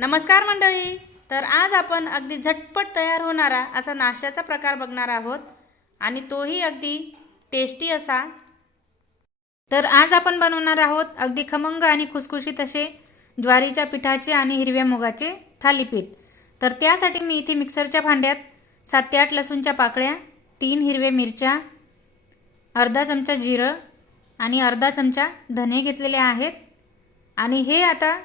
नमस्कार मंडळी. तर आज आपण अगदी झटपट तयार होणारा असा नाश्त्याचा प्रकार बघणार आहोत आणि तोही अगदी टेस्टी असा. तर आज आपण बनवणार आहोत अगदी खमंग आणि खुसखुशीत असे ज्वारीच्या पिठाचे आणि हिरव्या मुगाचे थालीपीठ. तर त्यासाठी मी इथे मिक्सरच्या भांड्यात सात ते आठ लसूणच्या पाकळ्या तीन हिरव्या मिरच्या अर्धा चमचा जिरं आणि अर्धा चमचा धने घेतलेले आहेत. आणि हे आता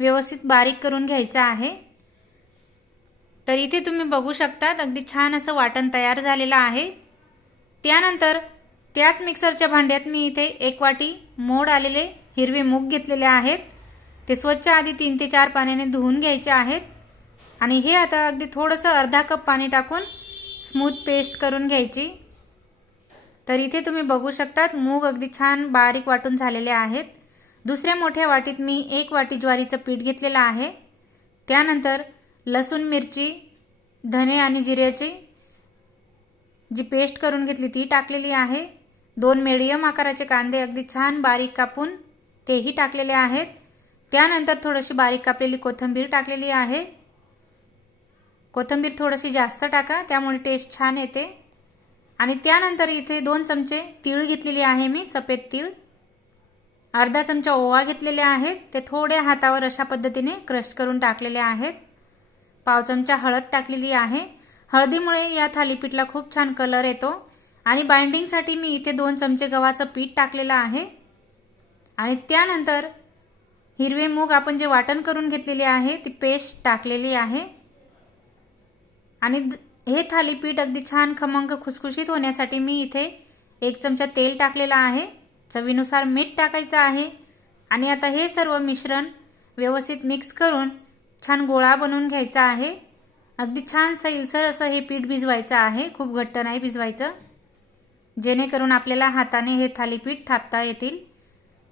व्यवस्थित बारीक करून घ्यायचं आहे. तर इथे तुम्ही बघू शकतात अगदी छान असं वाटण तयार झालेलं आहे. त्यानंतर त्याच मिक्सरच्या भांड्यात मी इथे एक वाटी मोड आलेले हिरवे मूग घेतलेले आहेत. ते स्वच्छ आधी तीन ते चार पाण्याने धुवून घ्यायचे आहेत. आणि हे आता अगदी थोडंसं अर्धा कप पाणी टाकून स्मूथ पेस्ट करून घ्यायची. तर इथे तुम्ही बघू शकतात मूग अगदी छान बारीक वाटून झालेले आहेत. दुसऱ्या मोठ्या वाटीत मी एक वाटी ज्वारीचं पीठ घेतलेलं आहे. त्यानंतर लसूण मिरची धने आणि जिऱ्याची जी पेस्ट करून घेतली ती टाकलेली आहे. दोन मिडियम आकाराचे कांदे अगदी छान बारीक कापून तेही टाकलेले आहेत. त्यानंतर थोडीशी बारीक कापलेली कोथिंबीर टाकलेली आहे. कोथिंबीर थोडीशी जास्त टाका त्यामुळे टेस्ट छान येते. आणि त्यानंतर इथे दोन चमचे तीळ घेतलेली आहे मी सफेद तीळ. अर्धा चमचा ओवा घेतलेले आहेत. ते थोड्या हातावर अशा पद्धतीने क्रश करून टाकलेले आहेत. पाव चमचा हळद टाकलेली आहे. हळदीमुळे या थालीपीठला खूप छान कलर येतो. आणि बाइंडिंगसाठी मी इथे दोन चमचे गव्हाचं पीठ टाकलेलं आहे. आणि त्यानंतर हिरवे मूग आपण जे वाटण करून घेतलेले आहे ती पेस्ट टाकलेली आहे. आणि हे थालीपीठ अगदी छान खमंग खुसखुशीत होण्यासाठी मी इथे एक चमचा तेल टाकलेला आहे. चवीनुसार मीठ टाकायचं आहे. आणि आता हे सर्व मिश्रण व्यवस्थित मिक्स करून छान गोळा बनवून घ्यायचा आहे. अगदी छान सैलसर असं हे पीठ भिजवायचं आहे. खूप घट्ट नाही भिजवायचं. जेणेकरून आपल्याला हाताने हे थालीपीठ थापता येतील.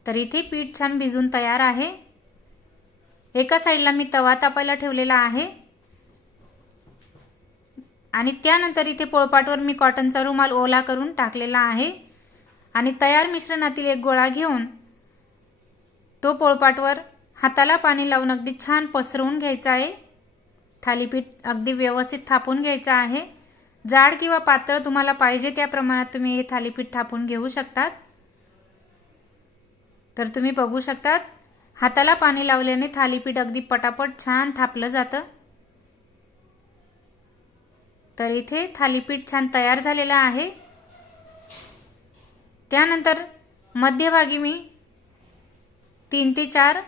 तर इथे पीठ छान भिजून तयार आहे. एका साईडला मी तवा तापायला ठेवलेला आहे. आणि त्यानंतर इथे पोळपाटवर मी कॉटनचा रुमाल ओला करून टाकलेला आहे. आणि तयार मिश्रणातील एक गोळा घेऊन तो पोळपाटवर हाताला पाणी लावून अगदी छान पसरवून घ्यायचा आहे. थालीपीठ अगदी व्यवस्थित थापून घ्यायचं आहे. जाड किंवा पातळ तुम्हाला पाहिजे त्या प्रमाणात तुम्ही हे थालीपीठ थापून घेऊ शकतात. तर तुम्ही बघू शकतात हाताला पाणी लावल्याने थालीपीठ अगदी पटापट छान थापलं जातं. तर इथे थालीपीठ छान तयार झालेलं आहे. त्यानंतर मध्यभागी मी तीन ते चार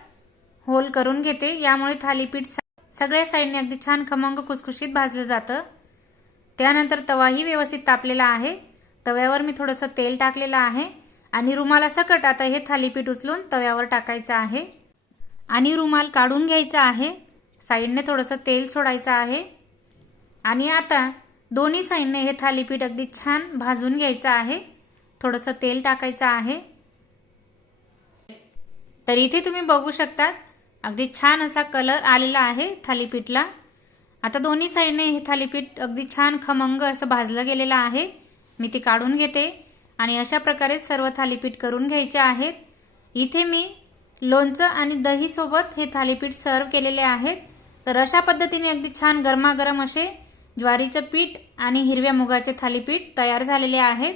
होल करून घेते. यामुळे थालीपीठ सगळ्या साईडने अगदी छान खमंग कुसकुशीत भाजलं जातं. त्यानंतर तवाही व्यवस्थित तापलेला आहे. तव्यावर मी थोडंसं तेल टाकलेलं आहे. आणि रुमाला सकट आता हे थालीपीठ उचलून तव्यावर टाकायचं आहे. आणि रुमाल काढून घ्यायचा आहे. साईडने थोडंसं तेल सोडायचं आहे. आणि आता दोन्ही साईडने हे थालीपीठ अगदी छान भाजून घ्यायचं आहे. थोडंसं तेल टाकायचं आहे. तर इथे तुम्ही बघू शकतात अगदी छान असा कलर आलेला आहे थालीपीठला. आता दोन्ही साईडने हे थालीपीठ अगदी छान खमंग असं भाजलं गेलेलं आहे. मी ती काढून घेते आणि अशा प्रकारे सर्व थालीपीठ करून घ्यायचे आहेत. इथे मी लोणचं आणि दहीसोबत हे थालीपीठ सर्व केलेले आहेत. तर अशा पद्धतीने अगदी छान गरमागरम असे ज्वारीचं पीठ आणि हिरव्या मुगाचे थालीपीठ तयार झालेले आहेत.